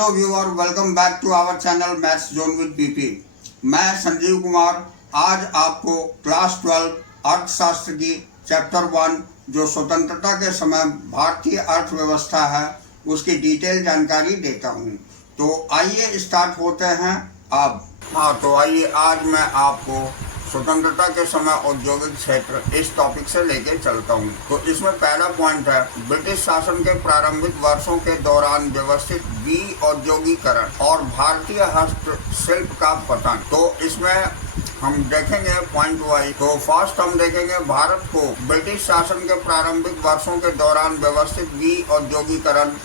Hello viewer, welcome back to our channel maths zone with PP. मैं संजीव कुमार आज आपको class 12 अर्थशास्त्र की चैप्टर 1 जो स्वतंत्रता के समय भारतीय अर्थव्यवस्था है उसकी डिटेल जानकारी देता हूं। तो आइए स्टार्ट होते हैं अब। तो आइए आज मैं आपको स्वतंत्रता के समय औद्योगिक क्षेत्र इस टॉपिक से लेके चलता हूँ। तो इसमें पहला पॉइंट है ब्रिटिश शासन के प्रारंभिक वर्षों के दौरान व्यवस्थित औद्योगिकरण और भारतीय हस्तशिल्प का पतन। तो इसमें हम देखेंगे पॉइंट वाइज। तो फर्स्ट हम देखेंगे भारत को ब्रिटिश शासन के प्रारंभिक वर्षों के दौरान व्यवस्थित औद्योगिकरण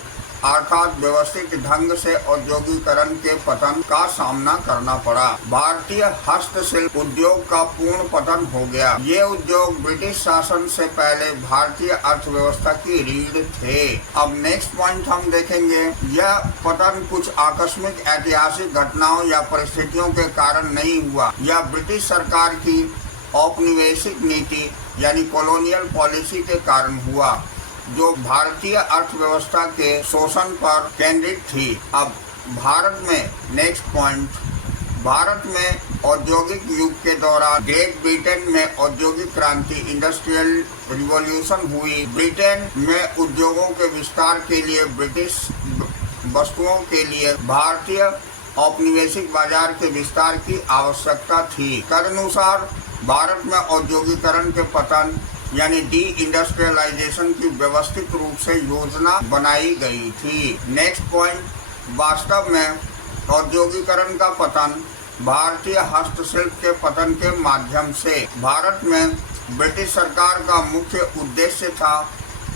अर्थात व्यवस्थित ढंग से औद्योगिकरण के पतन का सामना करना पड़ा। भारतीय हस्तशिल्प उद्योग का पूर्ण पतन हो गया। ये उद्योग ब्रिटिश शासन से पहले भारतीय अर्थव्यवस्था की रीढ़ थे। अब नेक्स्ट पॉइंट हम देखेंगे, यह पतन कुछ आकस्मिक ऐतिहासिक घटनाओं या परिस्थितियों के कारण नहीं हुआ। यह ब्रिटिश सरकार की औपनिवेशिक नीति यानी कॉलोनियल पॉलिसी के कारण हुआ जो भारतीय अर्थव्यवस्था के शोषण पर केंद्रित थी। अब भारत में नेक्स्ट पॉइंट, भारत में औद्योगिक युग के दौरान ग्रेट ब्रिटेन में औद्योगिक क्रांति इंडस्ट्रियल रिवॉल्यूशन हुई। ब्रिटेन में उद्योगों के विस्तार के लिए ब्रिटिश वस्तुओं के लिए भारतीय औपनिवेशिक बाजार के विस्तार की आवश्यकता थी। तदनुसार भारत में औद्योगिकरण के पतन यानी डी इंडस्ट्रियलाइजेशन की व्यवस्थित रूप से योजना बनाई गई थी। नेक्स्ट पॉइंट, वास्तव में औद्योगिकरण का पतन भारतीय हस्तशिल्प के पतन के माध्यम से भारत में ब्रिटिश सरकार का मुख्य उद्देश्य था।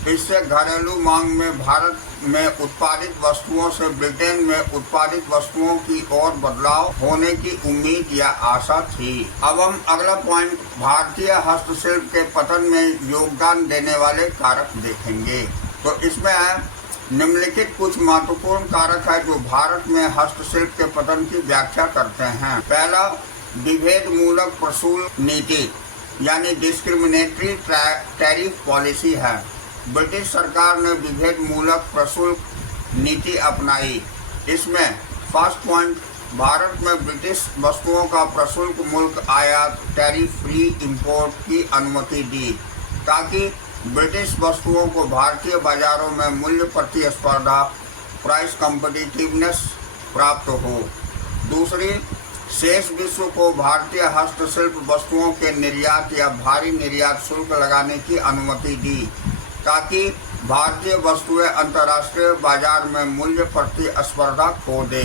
इससे घरेलू मांग में भारत में उत्पादित वस्तुओं से ब्रिटेन में उत्पादित वस्तुओं की ओर बदलाव होने की उम्मीद या आशा थी। अब हम अगला पॉइंट भारतीय हस्तशिल्प के पतन में योगदान देने वाले कारक देखेंगे। तो इसमें निम्नलिखित कुछ महत्वपूर्ण कारक है जो भारत में हस्तशिल्प के पतन की व्याख्या करते हैं। पहला, विभेद मूलक प्रशुल्क नीति यानी डिस्क्रिमिनेटरी टैरिफ पॉलिसी है। ब्रिटिश सरकार ने विभेद मूलक प्रशुल्क नीति अपनाई। इसमें फर्स्ट पॉइंट, भारत में ब्रिटिश वस्तुओं का प्रशुल्क मुल्क आयात टैरिफ फ्री इंपोर्ट की अनुमति दी ताकि ब्रिटिश वस्तुओं को भारतीय बाजारों में मूल्य प्रतिस्पर्धा प्राइस कॉम्पिटिटिवनेस प्राप्त हो। दूसरी, शेष विश्व को भारतीय हस्तशिल्प वस्तुओं के निर्यात या भारी निर्यात शुल्क लगाने की अनुमति दी ताकि भारतीय वस्तुएं अंतर्राष्ट्रीय बाजार में मूल्य प्रतिस्पर्धा खो दे।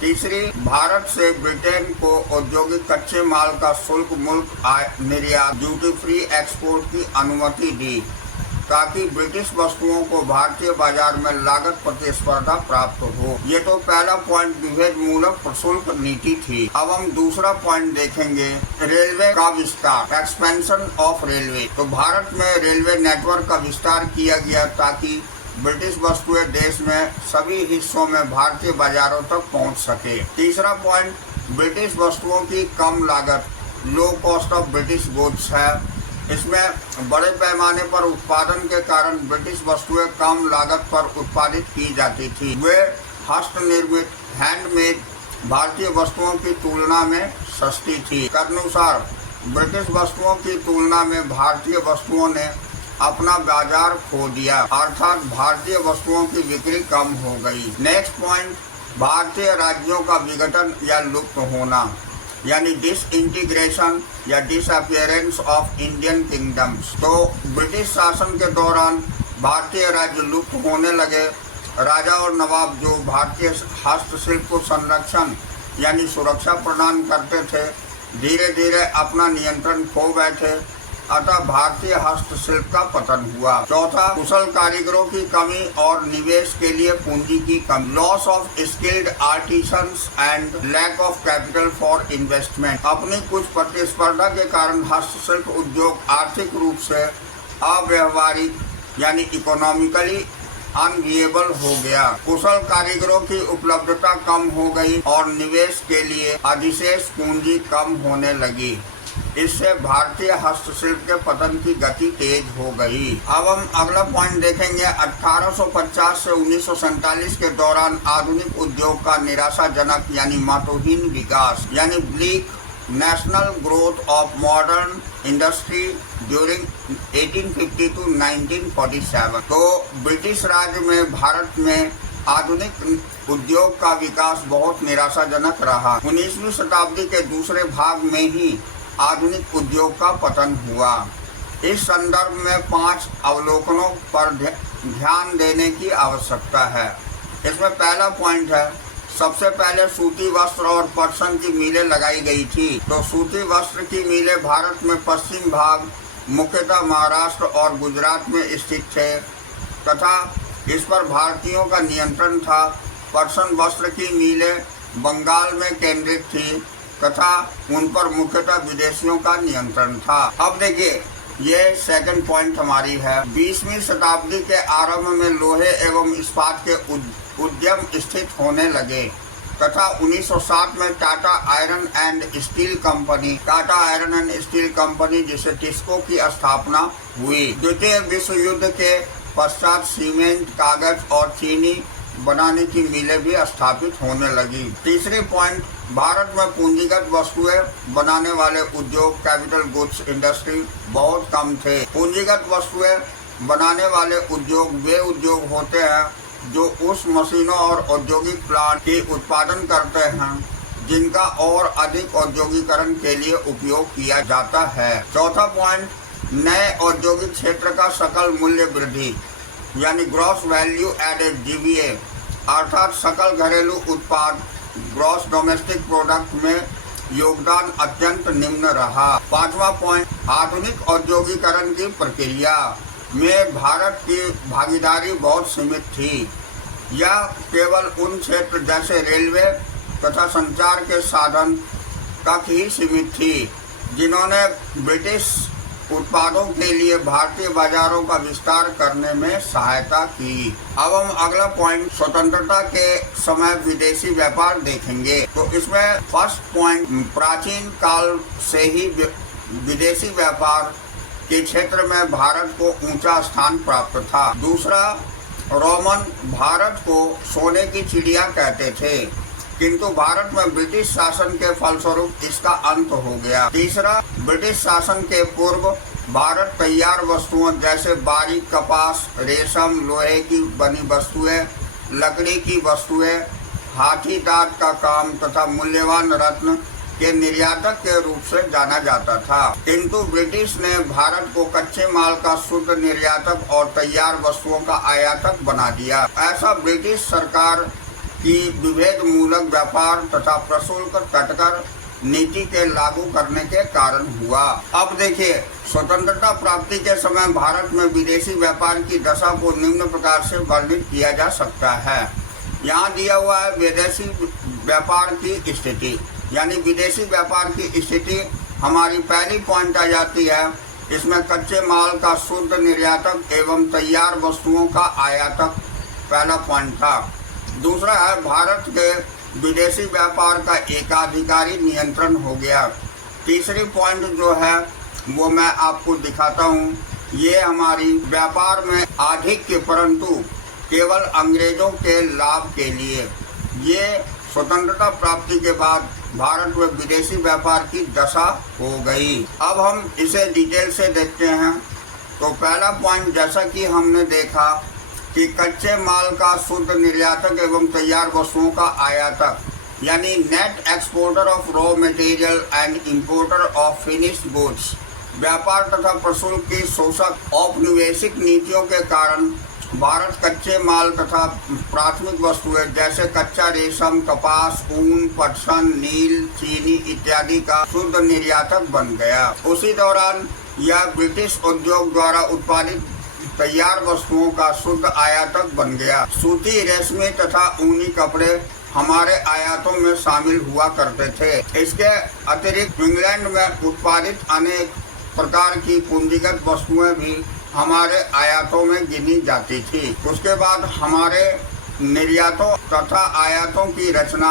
तीसरी, भारत से ब्रिटेन को औद्योगिक कच्चे माल का शुल्क मुल्क निर्यात ड्यूटी फ्री एक्सपोर्ट की अनुमति दी ताकि ब्रिटिश वस्तुओं को भारतीय बाजार में लागत प्रतिस्पर्धा प्राप्त हो। ये तो पहला पॉइंट विभेद मूलक प्रशुल्क नीति थी। अब हम दूसरा पॉइंट देखेंगे, रेलवे का विस्तार, एक्सपेंशन ऑफ रेलवे। तो भारत में रेलवे नेटवर्क का विस्तार किया गया ताकि ब्रिटिश वस्तुएं देश में सभी हिस्सों में भारतीय बाजारों तक पहुंच सके। तीसरा पॉइंट, ब्रिटिश वस्तुओं की कम लागत, low cost of British goods है। इसमें बड़े पैमाने पर उत्पादन के कारण ब्रिटिश वस्तुएं कम लागत पर उत्पादित की जाती थी। वे हस्तनिर्मित हैंडमेड भारतीय वस्तुओं की तुलना में सस्ती थी। तदनुसार ब्रिटिश वस्तुओं की तुलना में भारतीय वस्तुओं ने अपना बाजार खो दिया अर्थात भारतीय वस्तुओं की बिक्री कम हो गई। नेक्स्ट पॉइंट, भारतीय राज्यों का विघटन या लुप्त होना यानी डिसइंटीग्रेशन या डिसअपियरेंस ऑफ इंडियन किंगडम्स। तो ब्रिटिश शासन के दौरान भारतीय राज्य लुप्त होने लगे। राजा और नवाब जो भारतीय हस्तशिल्प को संरक्षण यानी सुरक्षा प्रदान करते थे धीरे धीरे अपना नियंत्रण खो बैठे, अतः भारतीय हस्तशिल्प का पतन हुआ। चौथा, कुशल कारीगरों की कमी और निवेश के लिए पूंजी की कमी, loss of skilled artisans and lack of capital for investment. अपनी कुछ प्रतिस्पर्धा के कारण हस्तशिल्प उद्योग आर्थिक रूप से अव्यवहारिक यानी इकोनॉमिकली अनविएबल हो गया। कुशल कारीगरों की उपलब्धता कम हो गई और निवेश के लिए अधिशेष पूंजी कम होने लगी। इससे भारतीय हस्तशिल्प के पतन की गति तेज हो गई। अब हम अगला पॉइंट देखेंगे। 1850 से 1947 के दौरान आधुनिक उद्योग का निराशाजनक यानी महत्वहीन विकास यानी bleak national growth of modern industry during 1850 to 1947। तो ब्रिटिश राज्य में भारत में आधुनिक उद्योग का विकास बहुत निराशाजनक रहा। 19वीं शताब्दी के दूसरे भाग में ही आधुनिक उद्योग का पतन हुआ। इस संदर्भ में 5 अवलोकनों पर ध्यान देने की आवश्यकता है। इसमें पहला पॉइंट है, सबसे पहले सूती वस्त्र और पटसन की मिलें लगाई गई थी। तो सूती वस्त्र की मिलें भारत में पश्चिम भाग मुख्यतः महाराष्ट्र और गुजरात में स्थित थे तथा इस पर भारतीयों का नियंत्रण था। पटसन वस्त्र की मिलें बंगाल में केंद्रित थी तथा उन पर मुख्यतः विदेशियों का नियंत्रण था। अब देखिए, ये सेकंड पॉइंट हमारी है। 20वीं शताब्दी के आरंभ में लोहे एवं इस्पात के उद्यम स्थित होने लगे तथा 1960 में Tata iron and steel company जिसे टिस्को की स्थापना हुई। द्वितीय विश्व युद्ध के पश्चात सीमेंट, कागज और चीनी बनाने की मिलें भी स्थापित होने लगी। तीसरी पॉइंट, भारत में पूंजीगत वस्तुएं बनाने वाले उद्योग कैपिटल गुड्स इंडस्ट्री बहुत कम थे। पूंजीगत वस्तुएं बनाने वाले उद्योग वे उद्योग होते हैं जो उस मशीनों और औद्योगिक प्लांट के उत्पादन करते हैं जिनका और अधिक औद्योगिकरण के लिए उपयोग किया जाता है। चौथा पॉइंट, नए औद्योगिक क्षेत्र का सकल मूल्य वृद्धि यानी ग्रॉस वैल्यू एडेड GVA अर्थात सकल घरेलू उत्पाद ग्रॉस डोमेस्टिक प्रोडक्ट में योगदान अत्यंत निम्न रहा। पांचवा पॉइंट, आधुनिक औद्योगिकरण की प्रक्रिया में भारत की भागीदारी बहुत सीमित थी। यह केवल उन क्षेत्र जैसे रेलवे तथा संचार के साधन तक ही सीमित थी जिन्होंने ब्रिटिश उत्पादों के लिए भारतीय बाजारों का विस्तार करने में सहायता की। अब हम अगला पॉइंट, स्वतंत्रता के समय विदेशी व्यापार देखेंगे। तो इसमें फर्स्ट पॉइंट, प्राचीन काल से ही विदेशी व्यापार के क्षेत्र में भारत को ऊंचा स्थान प्राप्त था। दूसरा, रोमन भारत को सोने की चिड़िया कहते थे किंतु भारत में ब्रिटिश शासन के फलस्वरूप इसका अंत हो गया। तीसरा, ब्रिटिश शासन के पूर्व भारत तैयार वस्तुओं जैसे बारीक कपास, रेशम, लोहे की बनी वस्तुएं, लकड़ी की वस्तुएं, हाथी दांत का काम तथा मूल्यवान रत्न के निर्यातक के रूप से जाना जाता था। किंतु ब्रिटिश ने भारत को कच्चे माल का शुद्ध निर्यातक और तैयार वस्तुओं का आयातक बना दिया। ऐसा ब्रिटिश सरकार की विभेद मूलक व्यापार तथा प्रशुल्क कटकर नीति के लागू करने के कारण हुआ। अब देखिए, स्वतंत्रता प्राप्ति के समय भारत में विदेशी व्यापार की दशा को निम्न प्रकार से वर्णित किया जा सकता है। यहाँ दिया हुआ है विदेशी व्यापार की स्थिति, यानी विदेशी व्यापार की स्थिति हमारी पहली पॉइंट आ जाती है। इसमें कच्चे माल का शुद्ध निर्यातक एवं तैयार वस्तुओं का आयातक पहला पॉइंट था। दूसरा है, भारत के विदेशी व्यापार का एकाधिकारी नियंत्रण हो गया। तीसरी पॉइंट जो है वो मैं आपको दिखाता हूँ। ये हमारी व्यापार में आधिक्य परंतु केवल अंग्रेजों के लाभ के लिए। ये स्वतंत्रता प्राप्ति के बाद भारत में विदेशी व्यापार की दशा हो गई। अब हम इसे डिटेल से देखते हैं। तो पहला पॉइंट, जैसा कि हमने देखा कि कच्चे माल का शुद्ध निर्यातक एवं तैयार वस्तुओं का आयातक यानी net exporter of raw material and importer of finished goods, व्यापार तथा प्रशुल्क की शोषक औपनिवेशिक नीतियों के कारण भारत कच्चे माल तथा प्राथमिक वस्तुएं जैसे कच्चा रेशम, कपास, ऊन, पटसन, नील, चीनी इत्यादि का शुद्ध निर्यातक बन गया। उसी दौरान यह ब्रिटिश उद्योग द्वारा उत्पादित तैयार वस्तुओं का शुद्ध आयातक बन गया। सूती, रेशमी तथा ऊनी कपड़े हमारे आयातों में शामिल हुआ करते थे। इसके अतिरिक्त इंग्लैंड में उत्पादित अनेक प्रकार की पूंजीगत वस्तुएं भी हमारे आयातों में गिनी जाती थी। उसके बाद हमारे निर्यातों तथा आयातों की रचना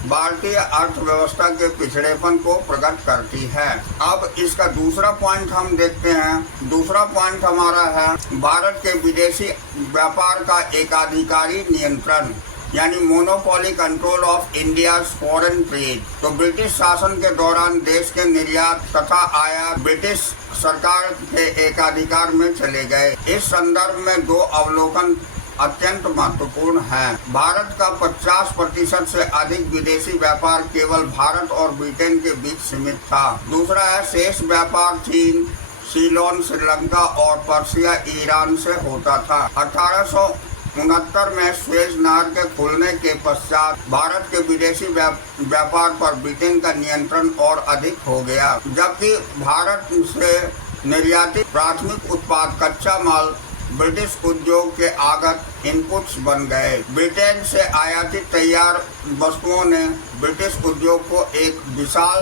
भारतीय अर्थव्यवस्था के पिछड़ेपन को प्रकट करती है। अब इसका दूसरा पॉइंट हम देखते हैं। दूसरा पॉइंट हमारा है भारत के विदेशी व्यापार का एकाधिकारी नियंत्रण, यानी monopoly control of India foreign trade. तो ब्रिटिश शासन के दौरान देश के निर्यात तथा आयात ब्रिटिश सरकार के एकाधिकार में चले गए। इस संदर्भ में दो अवलोकन अत्यंत महत्वपूर्ण है। भारत का 50% से अधिक विदेशी व्यापार केवल भारत और ब्रिटेन के बीच सीमित था। दूसरा है शेष व्यापार चीन, सीलोन, श्रीलंका और पर्शिया, ईरान से होता था। 1869 में स्वेज नहर के खुलने के पश्चात भारत के विदेशी व्यापार पर ब्रिटेन का नियंत्रण और अधिक हो गया, जबकि भारत से निर्यातित प्राथमिक उत्पाद कच्चा माल ब्रिटिश उद्योग के आगत इनपुट्स बन गए। ब्रिटेन से आयातित तैयार वस्तुओं ने ब्रिटिश उद्योग को एक विशाल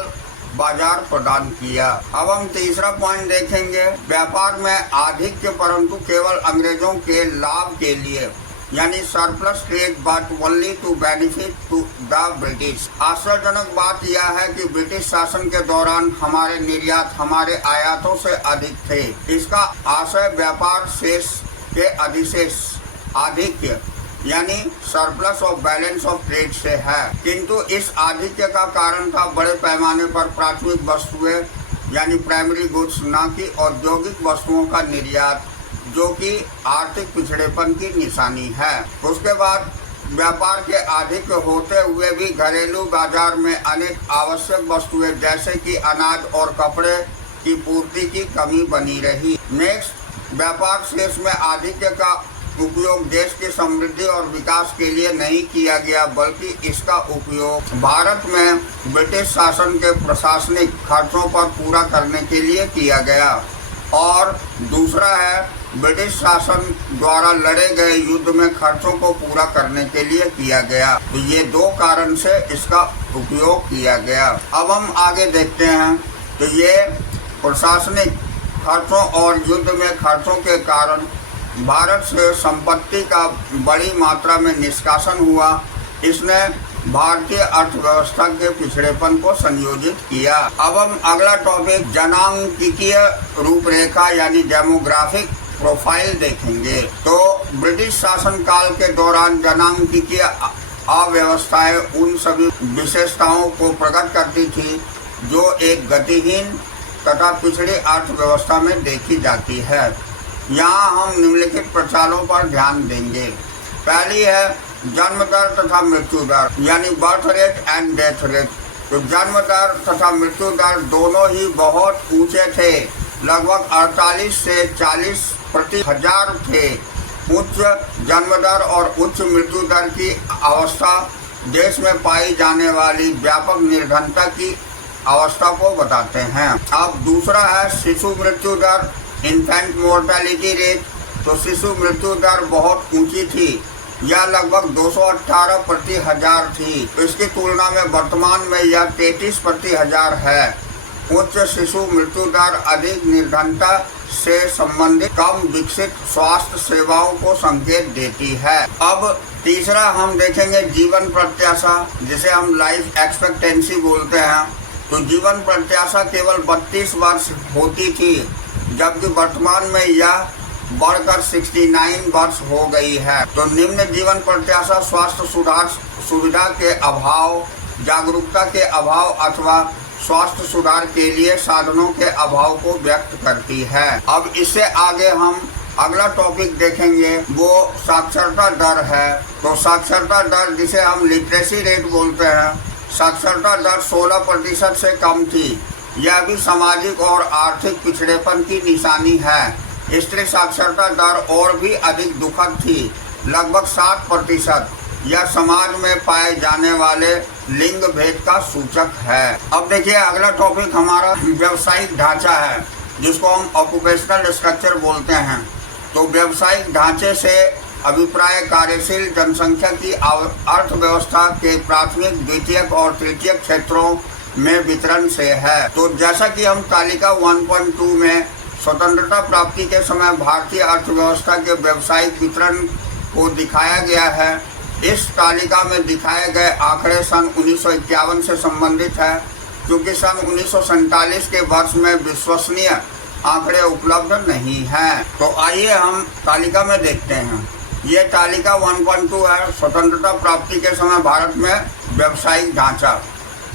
बाजार प्रदान किया। अब हम तीसरा पॉइंट देखेंगे, व्यापार में आधिक्य परंतु केवल अंग्रेजों के लाभ के लिए, यानी surplus trade but only to benefit to the British. आश्चर्यजनक बात यह है कि ब्रिटिश शासन के दौरान हमारे निर्यात हमारे आयातों से अधिक थे। इसका आशय व्यापार शेष के अधिशेष आधिक्य यानी surplus of balance of trade से है, किंतु इस आधिक्य का कारण था बड़े पैमाने पर प्राथमिक वस्तुएं यानी प्राइमरी गुड्स, न कि औद्योगिक वस्तुओं का निर्यात, जो कि आर्थिक पिछड़ेपन की निशानी है। उसके बाद व्यापार के आधिक्य होते हुए भी घरेलू बाजार में अनेक आवश्यक वस्तुएं जैसे कि अनाज और कपड़े की पूर्ति की कमी बनी रही। नेक्स्ट, व्यापार शेष में आधिक्य का उपयोग देश की समृद्धि और विकास के लिए नहीं किया गया, बल्कि इसका उपयोग भारत में ब्रिटिश शासन के प्रशासनिक खर्चों पर पूरा करने के लिए किया गया। और दूसरा है ब्रिटिश शासन द्वारा लड़े गए युद्ध में खर्चों को पूरा करने के लिए किया गया। तो ये दो कारण से इसका उपयोग किया गया। अब हम आगे देखते हैं, तो ये प्रशासनिक खर्चों और युद्ध में खर्चों के कारण भारत से संपत्ति का बड़ी मात्रा में निष्कासन हुआ। इसने भारतीय अर्थव्यवस्था के पिछड़ेपन को संयोजित किया। अब हम अगला टॉपिक जनांकीय रूपरेखा यानी डेमोग्राफिक प्रोफाइल देखेंगे। तो ब्रिटिश शासन काल के दौरान जनांकीय अव्यवस्थाएं उन सभी विशेषताओं को प्रकट करती थी जो एक गतिहीन तथा पिछड़ी अर्थव्यवस्था में देखी जाती है। यहाँ हम निम्नलिखित प्रचारों पर ध्यान देंगे। पहली है जन्म दर तथा मृत्यु दर यानी birth rate and death rate. तो जन्म दर तथा मृत्यु दर दोनों ही बहुत ऊंचे थे, लगभग 48 से 40 प्रति हजार थे। उच्च जन्म दर और उच्च मृत्यु दर की अवस्था देश में पाई जाने वाली व्यापक निर्धनता की अवस्था को बताते हैं। अब दूसरा है शिशु मृत्यु दर, इन्फेंट मोर्टेलिटी रेट। तो शिशु मृत्यु दर बहुत ऊंची थी, यह लगभग 218 प्रति हजार थी। इसकी तुलना में वर्तमान में यह 33 प्रति हजार है। उच्च शिशु मृत्यु दर अधिक निर्धनता से संबंधित कम विकसित स्वास्थ्य सेवाओं को संकेत देती है। अब तीसरा हम देखेंगे जीवन प्रत्याशा, जिसे हम लाइफ एक्सपेक्टेंसी बोलते हैं। तो जीवन प्रत्याशा केवल 32 वर्ष होती थी, जबकि वर्तमान में यह बढ़कर 69 वर्ष हो गई है। तो निम्न जीवन प्रत्याशा स्वास्थ्य सुधार सुविधा के अभाव, जागरूकता के अभाव अथवा स्वास्थ्य सुधार के लिए साधनों के अभाव को व्यक्त करती है। अब इससे आगे हम अगला टॉपिक देखेंगे, वो साक्षरता दर है। तो साक्षरता दर, जिसे हम लिटरेसी रेट बोलते हैं, साक्षरता दर 16% से कम थी। यह भी सामाजिक और आर्थिक पिछड़ेपन की निशानी है। स्त्री साक्षरता दर और भी अधिक दुखद थी, लगभग 7%। यह समाज में पाए जाने वाले लिंग भेद का सूचक है। अब देखिए अगला टॉपिक हमारा व्यावसायिक ढांचा है, जिसको हम ऑक्यूपेशनल स्ट्रक्चर बोलते हैं। तो व्यावसायिक ढांचे से अभिप्राय कार्यशील जनसंख्या की अर्थव्यवस्था के प्राथमिक, द्वितीयक और तृतीयक क्षेत्रों में वितरण से है। तो जैसा कि हम तालिका 1.2 में स्वतंत्रता प्राप्ति के समय भारतीय अर्थव्यवस्था के व्यावसायिक वितरण को दिखाया गया है, इस तालिका में दिखाए गए आंकड़े सन 1951 से संबंधित है, क्योंकि सन 1947 के वर्ष में विश्वसनीय आंकड़े उपलब्ध नहीं हैं। तो आइए हम तालिका में देखते हैं। ये तालिका 1.2 है, स्वतंत्रता प्राप्ति के समय भारत में व्यावसायिक ढांचा।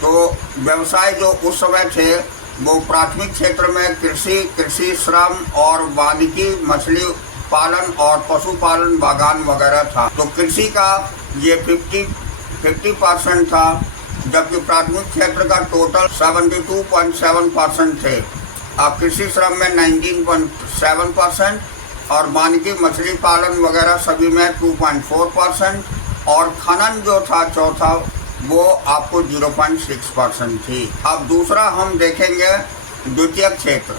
तो व्यवसाय जो उस समय थे वो प्राथमिक क्षेत्र में कृषि श्रम और वानिकी, मछली पालन और पशुपालन, बागान वगैरह था। तो कृषि का ये 50% था, जबकि प्राथमिक क्षेत्र का टोटल 72.7% थे। अब कृषि श्रम में 19.7% और वानिकी, मछली पालन वगैरह सभी में 2.4%, और खनन जो था चौथा वो आपको 0.6% थी। अब दूसरा हम देखेंगे द्वितीय क्षेत्र।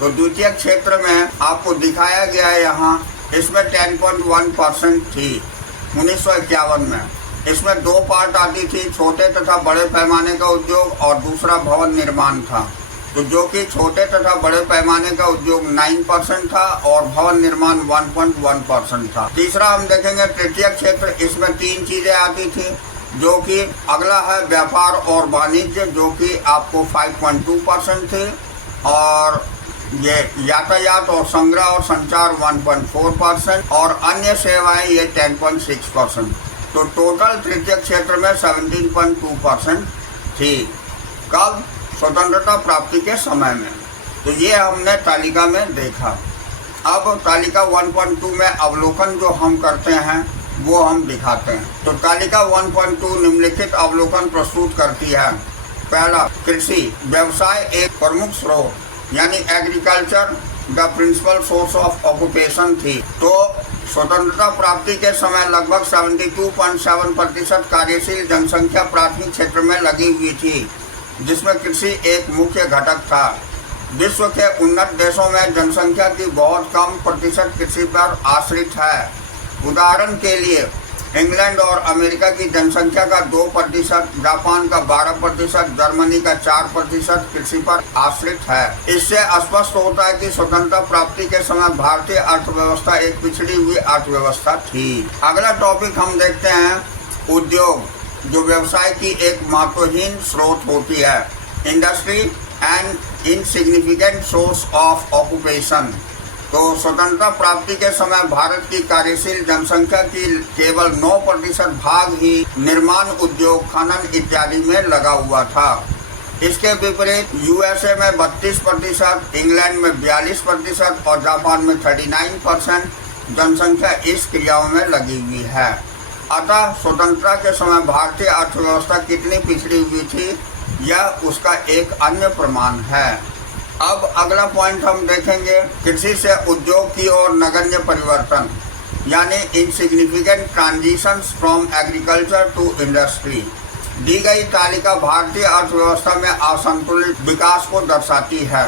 तो द्वितीय क्षेत्र में आपको दिखाया गया है यहाँ, इसमें 10.1% थी 1951 में। इसमें दो पार्ट आती थी, छोटे तथा बड़े पैमाने का उद्योग और दूसरा भवन निर्माण था। तो जो कि छोटे तथा बड़े पैमाने का उद्योग 9% था और भवन निर्माण 1.1% था। तीसरा हम देखेंगे तृतीय क्षेत्र। इसमें 3 चीजें आती थी, जो कि अगला है व्यापार और वाणिज्य, जो कि आपको 5.2% थे, और ये यातायात और संग्रह और संचार 1.4% और अन्य सेवाएं ये 10.6%। तो टोटल तृतीय क्षेत्र में 17.2% थी। कब? स्वतंत्रता प्राप्ति के समय में। तो ये हमने तालिका में देखा। अब तालिका 1.2 में अवलोकन जो हम करते हैं वो हम दिखाते हैं। तो तालिका 1.2 निम्नलिखित अवलोकन प्रस्तुत करती है। पहला, कृषि व्यवसाय एक प्रमुख स्रोत यानी agriculture the principal source of occupation थी। तो स्वतंत्रता प्राप्ति के समय लगभग 72.7% कार्यशील जनसंख्या प्राथमिक क्षेत्र में लगी हुई थी, जिसमें कृषि एक मुख्य घटक था। विश्व के उन्नत देशों में जनसंख्या की बहुत कम प्रतिशत कृषि पर आश्रित है। उदाहरण के लिए इंग्लैंड और अमेरिका की जनसंख्या का 2%, जापान का 12%, जर्मनी का 4% कृषि पर आश्रित है। इससे स्पष्ट होता है कि स्वतंत्रता प्राप्ति के समय भारतीय अर्थव्यवस्था एक पिछड़ी हुई अर्थव्यवस्था थी। अगला टॉपिक हम देखते हैं उद्योग, जो व्यवसाय की एक महत्वहीन स्रोत होती है। Industry and insignificant source of occupation. तो स्वतंत्रता प्राप्ति के समय भारत की कार्यशील जनसंख्या की केवल 9% भाग ही निर्माण उद्योग, खनन इत्यादि में लगा हुआ था। इसके विपरीत यूएसए में 32%, इंग्लैंड में 42% और जापान में 39% जनसंख्या इस क्रियाओं में लगी हुई है। अतः स्वतंत्रता के समय भारतीय अर्थव्यवस्था कितनी पिछड़ी हुई थी, यह उसका एक अन्य प्रमाण है। अब अगला पॉइंट हम देखेंगे कृषि से उद्योग की ओर नगण्य परिवर्तन, यानी insignificant transitions from agriculture to industry. दी गई तालिका भारतीय अर्थव्यवस्था में असंतुलित विकास को दर्शाती है।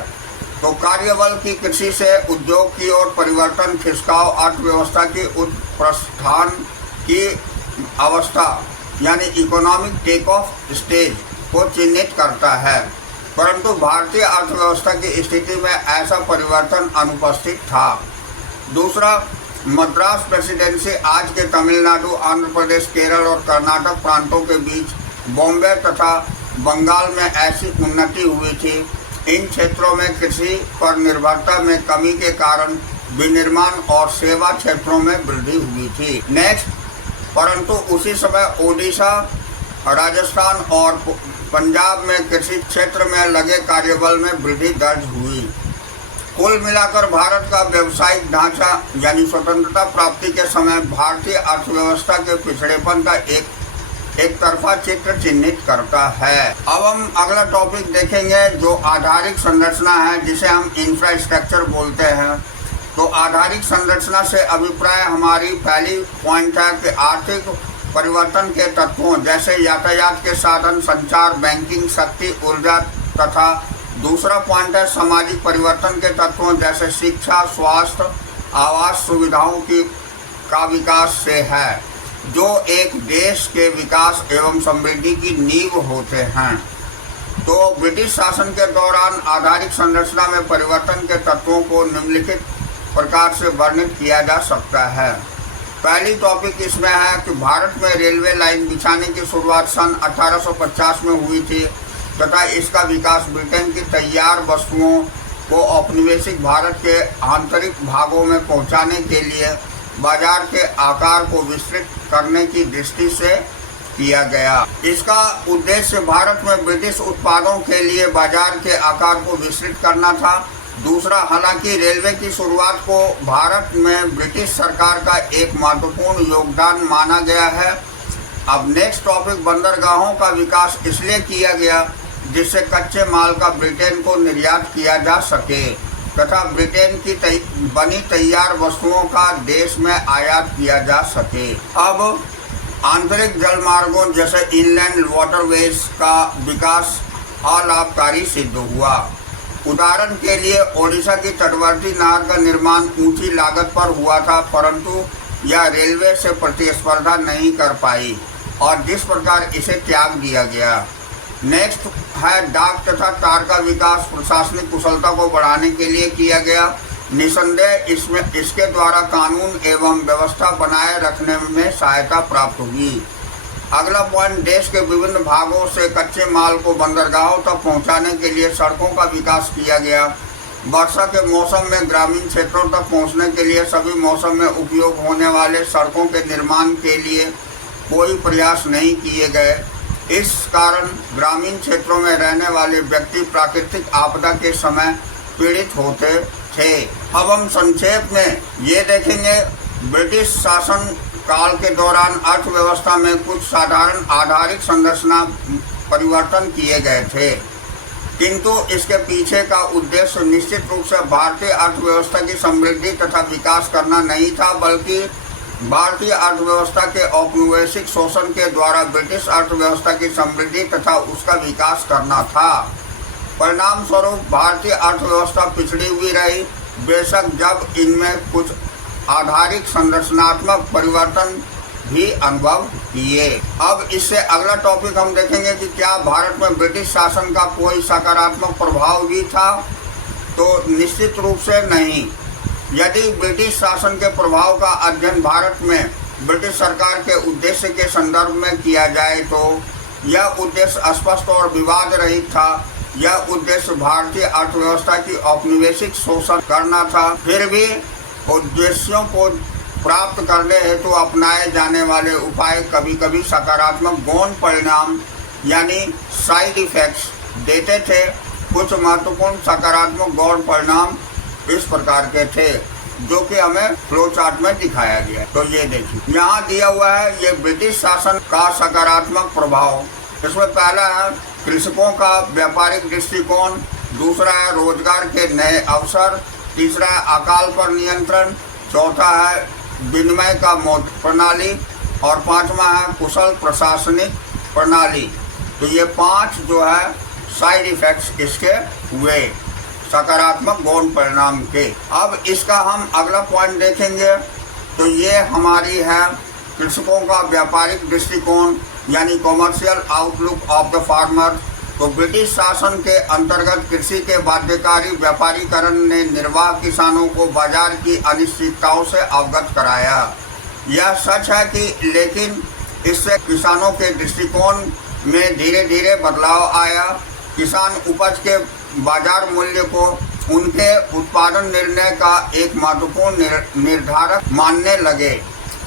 तो कार्यबल की कृषि से उद्योग की ओर परिवर्तन खिसकाव अर्थव्यवस्था की उत्प्रस्थान की अवस्था यानी इकोनॉमिक टेक ऑफ स्टेज को चिन्हित करता है, परंतु भारतीय अर्थव्यवस्था की स्थिति में ऐसा परिवर्तन अनुपस्थित था। दूसरा, मद्रास प्रेसिडेंसी आज के तमिलनाडु, आंध्र प्रदेश, केरल और कर्नाटक प्रांतों के बीच बॉम्बे तथा बंगाल में ऐसी उन्नति हुई थी। इन क्षेत्रों में कृषि पर निर्भरता में कमी के कारण विनिर्माण और सेवा क्षेत्रों में वृद्धि हुई थी। नेक्स्ट, परंतु उसी समय ओडिशा, राजस्थान और पंजाब में कृषि क्षेत्र में लगे कार्यबल में वृद्धि दर्ज हुई। कुल मिलाकर भारत का व्यावसायिक ढांचा यानी स्वतंत्रता प्राप्ति के समय भारतीय अर्थव्यवस्था के पिछड़ेपन का एक तरफा चित्र चिन्हित करता है। अब हम अगला टॉपिक देखेंगे जो आधारिक संरचना है, जिसे हम इंफ्रास्ट्रक्चर बोलते हैं। तो आधारिक संरचना से अभिप्राय हमारी पहली पॉइंट है कि आर्थिक परिवर्तन के तत्वों जैसे यातायात के साधन, संचार, बैंकिंग, शक्ति, ऊर्जा तथा दूसरा पॉइंट है सामाजिक परिवर्तन के तत्वों जैसे शिक्षा, स्वास्थ्य, आवास सुविधाओं का विकास से है, जो एक देश के विकास एवं समृद्धि की नींव होते हैं। तो ब्रिटिश शासन के दौरान आधारिक संरचना में परिवर्तन के तत्वों को निम्नलिखित प्रकार से वर्णित किया जा सकता है। पहली टॉपिक इसमें है कि भारत में रेलवे लाइन बिछाने की शुरुआत सन 1850 में हुई थी तथा इसका विकास ब्रिटेन की तैयार वस्तुओं को औपनिवेशिक भारत के आंतरिक भागों में पहुंचाने के लिए बाजार के आकार को विस्तृत करने की दृष्टि से किया गया। इसका उद्देश्य भारत में ब्रिटिश उत्पादों के लिए बाजार के आकार को विस्तृत करना था। दूसरा, हालांकि रेलवे की शुरुआत को भारत में ब्रिटिश सरकार का एक महत्वपूर्ण योगदान माना गया है। अब नेक्स्ट टॉपिक, बंदरगाहों का विकास इसलिए किया गया जिससे कच्चे माल का ब्रिटेन को निर्यात किया जा सके तथा ब्रिटेन की बनी तैयार वस्तुओं का देश में आयात किया जा सके। अब आंतरिक जल मार्गों जैसे इनलैंड वाटरवेज का विकास अलाभकारी सिद्ध हुआ। उदाहरण के लिए ओडिशा की तटवर्ती नहर का निर्माण ऊंची लागत पर हुआ था, परंतु यह रेलवे से प्रतिस्पर्धा नहीं कर पाई और जिस प्रकार इसे त्याग दिया गया। नेक्स्ट है डाक तथा तार का विकास प्रशासनिक कुशलता को बढ़ाने के लिए किया गया। निसंदेह इसके द्वारा कानून एवं व्यवस्था बनाए रखने में सहायता प्राप्त होगी। अगला पॉइंट, देश के विभिन्न भागों से कच्चे माल को बंदरगाहों तक पहुंचाने के लिए सड़कों का विकास किया गया। वर्षा के मौसम में ग्रामीण क्षेत्रों तक पहुंचने के लिए सभी मौसम में उपयोग होने वाले सड़कों के निर्माण के लिए कोई प्रयास नहीं किए गए। इस कारण ग्रामीण क्षेत्रों में रहने वाले व्यक्ति प्राकृतिक आपदा के समय पीड़ित होते थे। अब हम संक्षेप में ये देखेंगे, ब्रिटिश शासन काल के दौरान अर्थव्यवस्था में कुछ साधारण आधारिक संरचना परिवर्तन किए गए थे, किंतु इसके पीछे का उद्देश्य निश्चित रूप से भारतीय अर्थव्यवस्था की समृद्धि तथा विकास करना नहीं था, बल्कि भारतीय अर्थव्यवस्था के औपनिवेशिक शोषण के द्वारा ब्रिटिश अर्थव्यवस्था की समृद्धि तथा उसका विकास करना था। परिणाम स्वरूप भारतीय अर्थव्यवस्था पिछड़ी हुई रही, बेशक जब इनमें कुछ आधारिक संरचनात्मक परिवर्तन भी अनुभव किए। अब इससे अगला टॉपिक हम देखेंगे कि क्या भारत में ब्रिटिश शासन का कोई सकारात्मक प्रभाव भी था, तो निश्चित रूप से नहीं। यदि ब्रिटिश शासन के प्रभाव का अध्ययन भारत में ब्रिटिश सरकार के उद्देश्य के संदर्भ में किया जाए तो यह उद्देश्य स्पष्ट और विवाद रहित था। यह उद्देश्य भारतीय अर्थव्यवस्था की औपनिवेशिक शोषण करना था। फिर भी उद्देश्यों को प्राप्त करने हेतु अपनाए जाने वाले उपाय कभी कभी सकारात्मक गौण परिणाम यानी साइड इफेक्ट्स देते थे। कुछ महत्वपूर्ण सकारात्मक गौण परिणाम इस प्रकार के थे जो कि हमें फ्लो चार्ट में दिखाया गया। तो ये देखिए, यहाँ दिया हुआ है ये ब्रिटिश शासन का सकारात्मक प्रभाव। इसमें पहला है कृषकों का व्यापारिक दृष्टिकोण, दूसरा है रोजगार के नए अवसर, तीसरा है अकाल पर नियंत्रण, चौथा है विनिमय का मौद्रिक प्रणाली और पांचवा है कुशल प्रशासनिक प्रणाली। तो ये 5 जो है साइड इफेक्ट्स इसके हुए सकारात्मक गौण परिणाम के। अब इसका हम अगला पॉइंट देखेंगे, तो ये हमारी है कृषकों का व्यापारिक दृष्टिकोण यानी commercial outlook of the farmer. तो ब्रिटिश शासन के अंतर्गत कृषि के बाध्यकारी व्यापारीकरण ने निर्वाह किसानों को बाजार की अनिश्चितताओं से अवगत कराया। यह सच है कि लेकिन इससे किसानों के दृष्टिकोण में धीरे धीरे बदलाव आया। किसान उपज के बाजार मूल्य को उनके उत्पादन निर्णय का एक महत्वपूर्ण निर्धारक मानने लगे।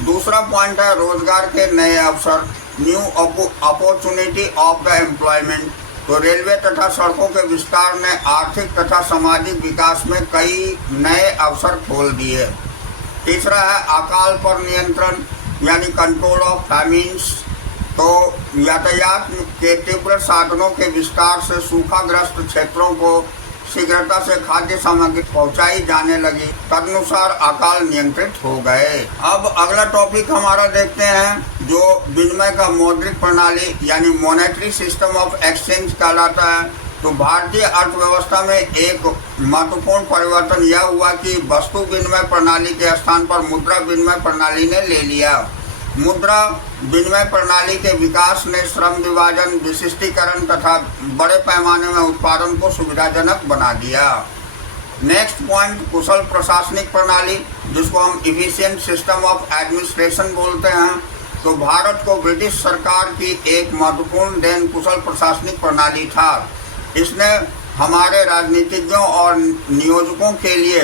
दूसरा पॉइंट है रोजगार के नए अवसर, new opportunity of the employment. तो रेलवे तथा सड़कों के विस्तार ने आर्थिक तथा सामाजिक विकास में कई नए अवसर खोल दिए। तीसरा है अकाल पर नियंत्रण यानी कंट्रोल ऑफ फैमिन्स। तो यातायात के तीव्र साधनों के विस्तार से सूखाग्रस्त क्षेत्रों को शीघ्रता से खाद्य सामग्री पहुंचाई जाने लगी, तदनुसार अकाल नियंत्रित हो गए। अब अगला टॉपिक हमारा देखते हैं जो विनिमय का मौद्रिक प्रणाली यानी मॉनेटरी सिस्टम ऑफ एक्सचेंज कहलाता है। तो भारतीय अर्थव्यवस्था में एक महत्वपूर्ण परिवर्तन यह हुआ कि वस्तु विनिमय प्रणाली के स्थान पर मुद्रा विनिमय प्रणाली ने ले लिया। मुद्रा विनिमय प्रणाली के विकास ने श्रम विभाजन, विशिष्टीकरण तथा बड़े पैमाने में उत्पादन को सुविधाजनक बना दिया। नेक्स्ट पॉइंट कुशल प्रशासनिक प्रणाली, जिसको हम इफिशिएंट सिस्टम ऑफ एडमिनिस्ट्रेशन बोलते हैं। तो भारत को ब्रिटिश सरकार की एक महत्वपूर्ण देन कुशल प्रशासनिक प्रणाली था। इसने हमारे राजनीतिज्ञों और नियोजकों के लिए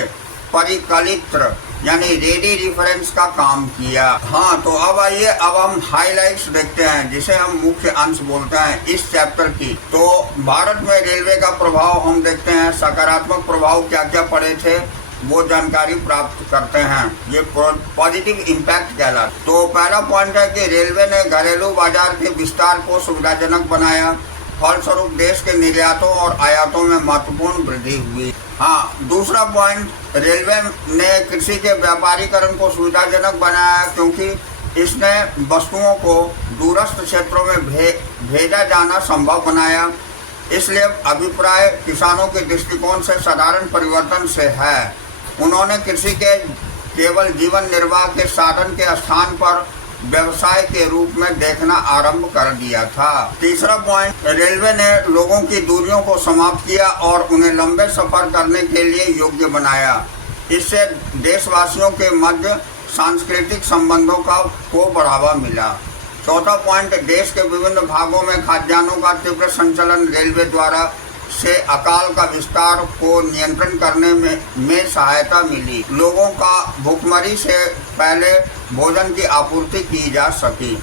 परिकलित्र यानी रेडी रेफरेंस का काम किया। हाँ, तो अब आइए अब हम हाइलाइट्स देखते हैं, जिसे हम मुख्य अंश बोलते हैं इस चैप्टर की। तो भारत में रेलवे का प्रभाव हम देखते हैं, सकारात्मक प्रभाव क्या क्या पड़े थे वो जानकारी प्राप्त करते हैं। ये पॉजिटिव इम्पैक्ट कहलाता। तो पहला पॉइंट है कि रेलवे ने घरेलू बाजार के विस्तार को सुविधाजनक बनाया। फलस्वरूप देश के निर्यातों और आयातों में महत्वपूर्ण वृद्धि हुई। हाँ, दूसरा पॉइंट, रेलवे ने कृषि के व्यापारीकरण को सुविधाजनक बनाया, क्योंकि इसने वस्तुओं को दूरस्थ क्षेत्रों में भेजा जाना संभव बनाया। इसलिए अभिप्राय किसानों के दृष्टिकोण से साधारण परिवर्तन से है। उन्होंने कृषि के केवल जीवन निर्वाह के साधन के स्थान पर व्यवसाय के रूप में देखना आरंभ कर दिया था। तीसरा पॉइंट, रेलवे ने लोगों की दूरियों को समाप्त किया और उन्हें लंबे सफर करने के लिए योग्य बनाया। इससे देशवासियों के मध्य सांस्कृतिक संबंधों को बढ़ावा मिला। चौथा पॉइंट, देश के विभिन्न भागों में खाद्यान्नों का तीव्र संचलन रेलवे द्वारा से अकाल का विस्तार को नियंत्रण करने में सहायता मिली। लोगों का भूखमरी से पहले भोजन की आपूर्ति की जा सकी।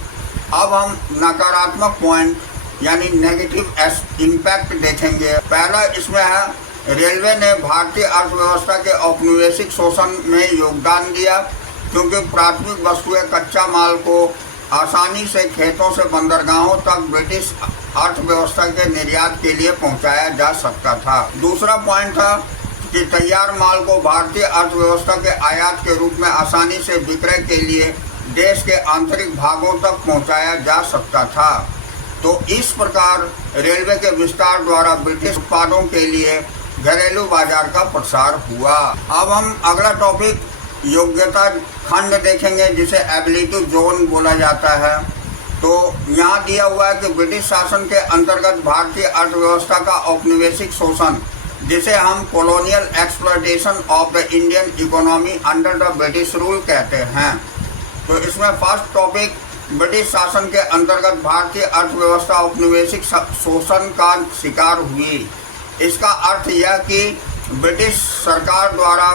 अब हम नकारात्मक पॉइंट यानी नेगेटिव इम्पैक्ट देखेंगे। पहला इसमें है, रेलवे ने भारतीय अर्थव्यवस्था के औपनिवेशिक शोषण में योगदान दिया, क्योंकि प्राथमिक वस्तुएं कच्चा माल को आसानी से खेतों से बंदरगाहों तक ब्रिटिश अर्थव्यवस्था के निर्यात के लिए पहुंचाया जा सकता था। दूसरा पॉइंट था कि तैयार माल को भारतीय अर्थव्यवस्था के आयात के रूप में आसानी से विक्रय के लिए देश के आंतरिक भागों तक पहुंचाया जा सकता था। तो इस प्रकार रेलवे के विस्तार द्वारा ब्रिटिश उत्पादों के लिए घरेलू बाजार का प्रसार हुआ। अब हम अगला टॉपिक योग्यता खंड देखेंगे, जिसे एबिलिटी जोन बोला जाता है। तो यहाँ दिया हुआ है कि ब्रिटिश शासन के अंतर्गत भारतीय अर्थव्यवस्था का औपनिवेशिक शोषण, जिसे हम colonial exploitation of the Indian economy under the British rule कहते हैं। तो इसमें फर्स्ट टॉपिक, ब्रिटिश शासन के अंतर्गत भारतीय अर्थव्यवस्था औपनिवेशिक शोषण का शिकार हुई। इसका अर्थ यह कि ब्रिटिश सरकार द्वारा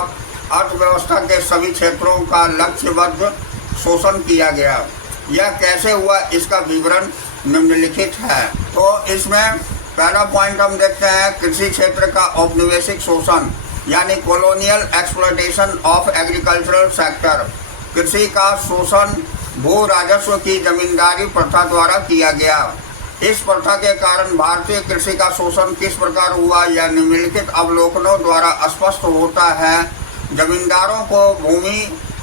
अर्थव्यवस्था के सभी क्षेत्रों का लक्ष्यबद्ध शोषण किया गया। यह कैसे हुआ, इसका विवरण निम्नलिखित है। तो इसमें पहला पॉइंट हम देखते हैं, कृषि क्षेत्र का औपनिवेशिक शोषण यानी colonial exploitation of agricultural sector. कृषि का शोषण भू राजस्व की जमींदारी प्रथा द्वारा किया गया। इस प्रथा के कारण भारतीय कृषि का शोषण किस प्रकार हुआ, यह निम्नलिखित अवलोकनों द्वारा स्पष्ट होता है। जमींदारों को भूमि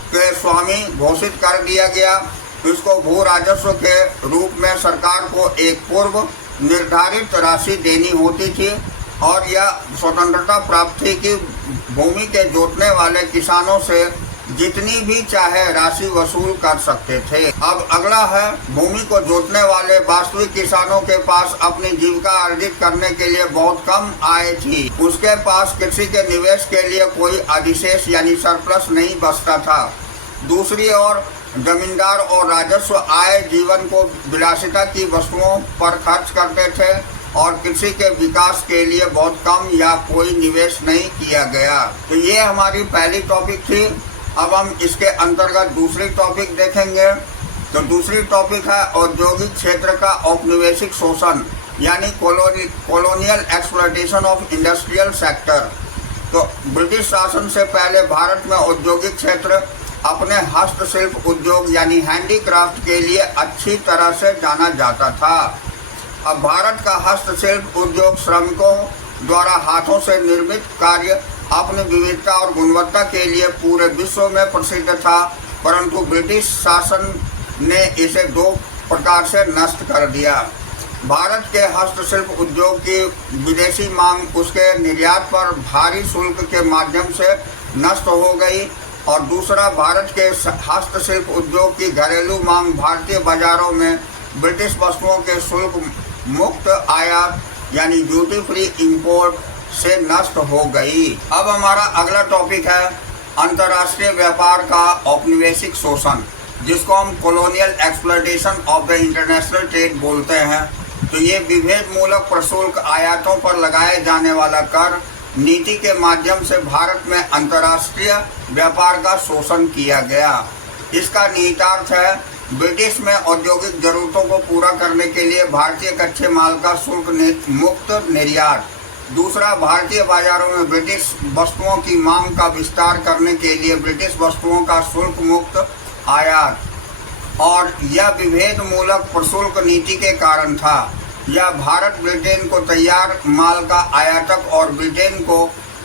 के स्वामी घोषित कर दिया गया। इसको भू राजस्व के रूप में सरकार को एक पूर्व निर्धारित राशि देनी होती थी और यह स्वतंत्रता प्राप्त थी कि भूमि के जोतने वाले किसानों से जितनी भी चाहे राशि वसूल कर सकते थे। अब अगला है, भूमि को जोतने वाले वास्तविक किसानों के पास अपनी जीविका अर्जित करने के लिए बहुत कम आय थी। उसके पास कृषि के निवेश के लिए कोई अधिशेष यानी सरप्लस नहीं बचता था। दूसरी ओर जमींदार और राजस्व आय जीवन को विलासिता की वस्तुओं पर खर्च करते थे और कृषि के विकास के लिए बहुत कम या कोई निवेश नहीं किया गया। तो ये हमारी पहली टॉपिक थी। अब हम इसके अंतर्गत दूसरी टॉपिक देखेंगे। तो दूसरी टॉपिक है औद्योगिक क्षेत्र का औपनिवेशिक शोषण यानी colonial exploitation of industrial sector. तो ब्रिटिश शासन से पहले भारत में औद्योगिक क्षेत्र अपने हस्तशिल्प उद्योग यानी हैंडीक्राफ्ट के लिए अच्छी तरह से जाना जाता था। अब भारत का हस्तशिल्प उद्योग श्रमिकों द्वारा हाथों से निर्मित कार्य अपनी विविधता और गुणवत्ता के लिए पूरे विश्व में प्रसिद्ध था, परंतु ब्रिटिश शासन ने इसे दो प्रकार से नष्ट कर दिया। भारत के हस्तशिल्प उद्योग की विदेशी मांग उसके निर्यात पर भारी शुल्क के माध्यम से नष्ट हो गई और दूसरा, भारत के हस्तशिल्प उद्योग की घरेलू मांग भारतीय बाजारों में ब्रिटिश वस्तुओं के शुल्क मुक्त आयात यानी ड्यूटी फ्री इंपोर्ट से नष्ट हो गई। अब हमारा अगला टॉपिक है अंतर्राष्ट्रीय व्यापार का औपनिवेशिक शोषण, जिसको हम colonial exploitation of the international trade बोलते हैं। तो ये विभेद मूलक प्रशुल्क आयातों पर लगाए जाने वाला कर नीति के माध्यम से भारत में अंतर्राष्ट्रीय व्यापार का शोषण किया गया। इसका निहितार्थ है ब्रिटिश में औद्योगिक जरूरतों को पूरा करने के लिए भारतीय कच्चे माल का शुल्क मुक्त निर्यात। दूसरा, भारतीय बाजारों में ब्रिटिश वस्तुओं की मांग का विस्तार करने के लिए ब्रिटिश वस्तुओं का शुल्क मुक्त आयात। और यह विभेद मूलक प्रशुल्क नीति के कारण था। यह भारत ब्रिटेन को तैयार माल का आयातक और ब्रिटेन को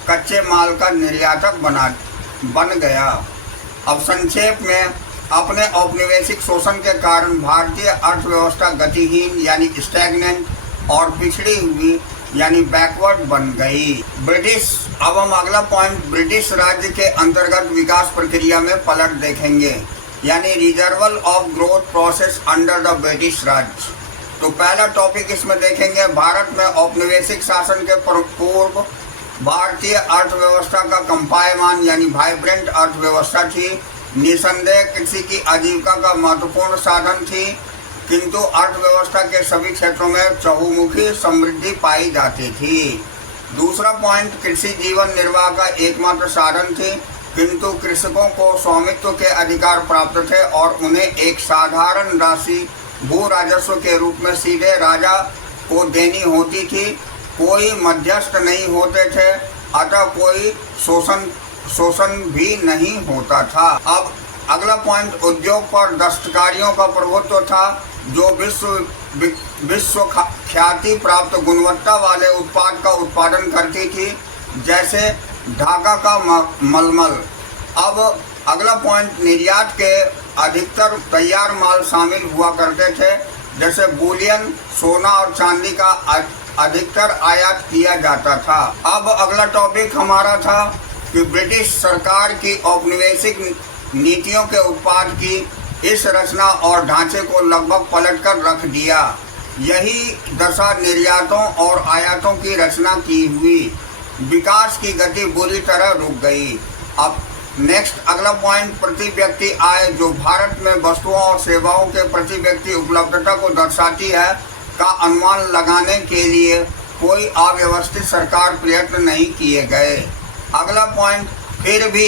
कच्चे माल का निर्यातक बन गया। अब संक्षेप में, अपने औपनिवेशिक शोषण के कारण भारतीय अर्थव्यवस्था गतिहीन यानी स्टैग्नेंट और पिछड़ी हुई यानी बैकवर्ड बन गई। अब हम अगला पॉइंट ब्रिटिश राज्य के अंतर्गत विकास प्रक्रिया में पलट देखेंगे, यानी reversal of growth process under the British Raj. तो पहला टॉपिक इसमें देखेंगे, भारत में औपनिवेशिक शासन के पूर्व भारतीय अर्थव्यवस्था का कंपायमान यानी वाइब्रेंट अर्थव्यवस्था थी। निसंदेह कृषि की आजीविका का महत्वपूर्ण साधन थी, किंतु अर्थव्यवस्था के सभी क्षेत्रों में चहुमुखी समृद्धि पाई जाती थी। दूसरा पॉइंट, कृषि जीवन निर्वाह का एकमात्र साधन थी, किंतु कृषकों को स्वामित्व के अधिकार प्राप्त थे और उन्हें एक साधारण राशि भू राजस्व के रूप में सीधे राजा को देनी होती थी। कोई मध्यस्थ नहीं होते थे, अतः कोई शोषण भी नहीं होता था। अब अगला पॉइंट, उद्योग पर दस्तकारियों का प्रभुत्व था, जो विश्व ख्याति प्राप्त गुणवत्ता वाले उत्पाद का उत्पादन करती थी, जैसे ढाका का मलमल। अब अगला पॉइंट, निर्यात के अधिकतर तैयार माल शामिल हुआ करते थे, जैसे बुलियन, सोना और चांदी का अधिकतर आयात किया जाता था। अब अगला टॉपिक हमारा था कि ब्रिटिश सरकार की औपनिवेशिक नीतियों के उत्पाद की इस रचना और ढांचे को लगभग पलटकर रख दिया। यही दशा निर्यातों और आयातों की रचना की हुई। विकास की गति बुरी तरह रुक गई। अब नेक्स्ट अगला पॉइंट, प्रति व्यक्ति आय, जो भारत में वस्तुओं और सेवाओं के प्रति व्यक्ति उपलब्धता को दर्शाती है, का अनुमान लगाने के लिए कोई अव्यवस्थित सरकार प्रयत्न नहीं किए गए। अगला पॉइंट, फिर भी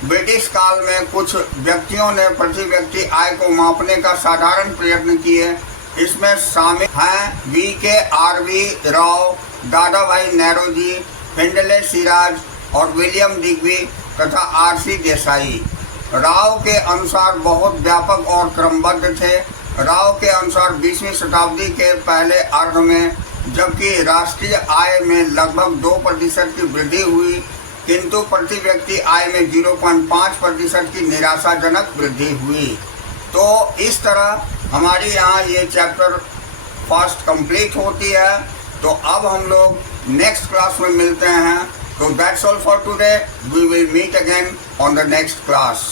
ब्रिटिश काल में कुछ व्यक्तियों ने प्रति व्यक्ति आय को मापने का साधारण प्रयत्न किए। इसमें शामिल हैं V.K.R.V. राव, दादा भाई नेरोजी, हिंडले सिराज और विलियम दिग्बी तथा R.C. देसाई। राव के अनुसार बहुत व्यापक और क्रमबद्ध थे। राव के अनुसार 20वीं शताब्दी के पहले अर्ध में जबकि राष्ट्रीय आय में लगभग 2% की वृद्धि हुई, किंतु प्रति व्यक्ति आय में 0.5% की निराशाजनक वृद्धि हुई। तो इस तरह हमारी यहाँ ये चैप्टर फर्स्ट कंप्लीट होती है। तो अब हम लोग नेक्स्ट क्लास में मिलते हैं। तो that's all for today. We will meet again on the next class.